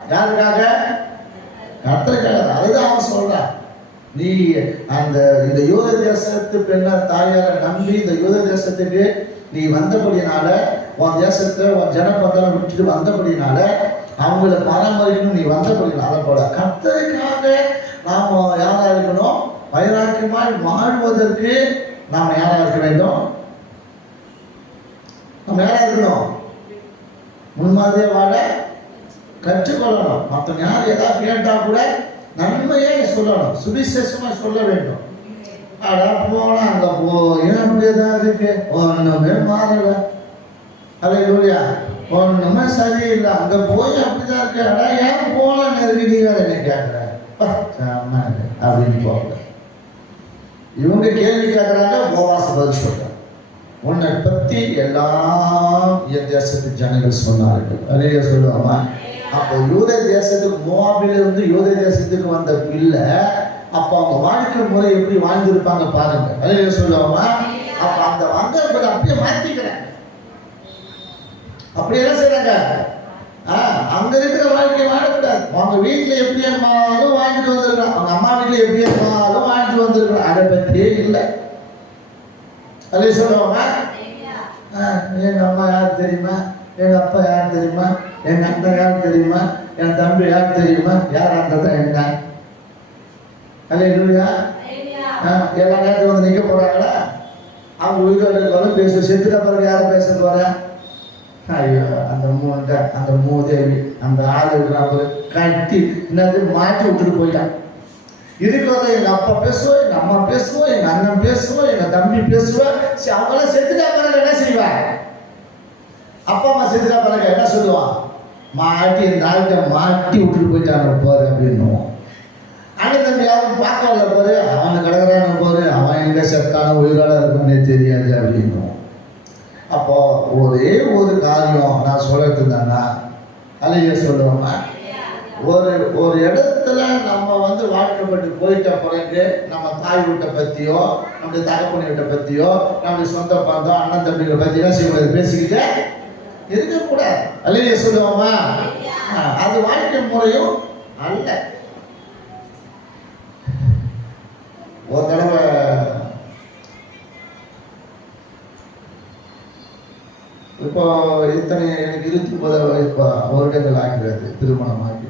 யாருக்காக? கர்த்தருக்காக. அதுதான் அவன் சொல்றான். நீ அந்த இந்த யூத தேசத்து பெண்ண தாயார நம்பி இந்த யூத தேசத்துக்கு நீ வந்தபடினால, உன் தேசத்தை உன் ஜனப்பந்தம் விட்டுட்டு வந்தபடினால, அவங்கள பராமரிக்கணும் நீ வந்தபடினால போல கர்த்தருக்காக நாம யாரா இருக்கணும்? வைராக்கியமாய் வாழ்வதற்கு நாம் யாரா இருக்க வேண்டும்? நம்ம யாரா இருக்கணும்? முன்மாதிரியா வாழ கற்றுக்கொள்ளணும். மற்றவங்க யார் ஏதாவது கேட்டா கூட நன்மையே சொல்லணும், சுவிசேஷமா சொல்ல வேண்டும். அடா போனா அங்க ஏன் அப்படியேதான் இருக்கு, ஒண்ணுமே மாறல, அல்லேலூயா, ஒண்ணுமே சரியில்லை, அங்க போய் அப்படிதான் இருக்கு, அடா ஏன் போலன்னு இருக்கு, நீ வேற என்ன கேட்கற அப்படின்னு போகல. இவங்க கேள்வி கேட்கறாங்க, போவாஸ் பதில் சொல்றாங்க. உன்னை பத்தி எல்லாம் என் தேசத்து ஜனங்கள் சொன்னார்கள். அலையா சொல்லுவாமா? அப்போ யூத தேசத்துக்கு, மோவாபிலிருந்து யூத தேசத்துக்கு வந்த பிள்ளை, அப்ப அவங்க வாழ்க்கை முறை எப்படி வாழ்ந்திருப்பாங்க பாருங்க. அலையா சொல்லுவாமா? அப்ப அந்த வந்த அப்படியே மாத்திக்கிறேன், அப்படி என்ன செய்யறாங்க? அங்க இருக்கிற வாழ்க்கையை வாழக்கூடாது. அவங்க வீட்டுல எப்படி இருந்தாலும் வாழ்ந்துட்டு வந்திருக்கான், அவங்க அம்மா வீட்டுல எப்படி இருந்தாலும் வாழ்ந்துட்டு வந்திருக்கான், அதை பத்தியே இல்லை. அலையா சொல்லுவாமா? எங்க அம்மா யார் தெரியுமா, எங்க அப்பா யார் தெரியுமா, எங்க அண்ணன் யார் தெரியுமா, என் தம்பி யார் தெரியுமா, யார் அந்ததான் என்ன? அல்லேலூயா. எல்லா நேரத்தில் வந்து நிற்க போறாங்களா? அவங்க உயிரோட பேச, செத்துட்ட பிறகு யாரும் பேச போற? ஐயோ அந்த மூட்டை, அந்த மூதேவி, அந்த ஆளு கட்டி என்னது மாற்றி விட்டுட்டு போயிட்டான். இதுக்கு வந்து எங்க அப்பா பேசுவோம், எங்க அம்மா பேசுவோம், எங்க அண்ணன் பேசுவோம், எங்க தம்பி பேசுவோம். அவங்களாம் செத்துட்டா பிறகு என்ன செய்வாங்க? அப்பா அம்மா செத்துட்டா பிறகு என்ன சொல்லுவான்? மாட்டி இந்த ஆளுக்க மாட்டி விட்டுட்டு போயிட்டாங்க போரு அப்படின்னுவோம். அண்ணன் தம்பி யாரும் பார்க்க வரல போரு, அவனை கிடக்குறான போரு, அவன் எங்க செத்தான உயிரோட இருக்குன்னே தெரியாது அப்படின்னுவோம். அப்போ ஒரே ஒரு காரியம் நான் சொல்லிட்டு இருந்தானா, அலைய சொல்லுவோமா? ஒரு இடத்துல நம்ம வந்து வாழ்க்கப்பட்டு போயிட்ட பிறகு நம்ம தாய் வீட்டை பத்தியோ, நம்முடைய தகப்பன் வீட்டை பத்தியோ, நம்முடைய சொந்த பந்தம் அண்ணன் தம்பிகளை பத்தியோ செய்யக்கூடாது, பேசிக்கிட்டு இருக்கக்கூடாது. அல்லையா சொல்லுவோமா? அது வாழ்க்கை முறையும் அல்ல. ஒரு தடவை இப்போ இத்தனை எனக்கு 29 வருடங்கள் ஆகிறது திருமணமாகி.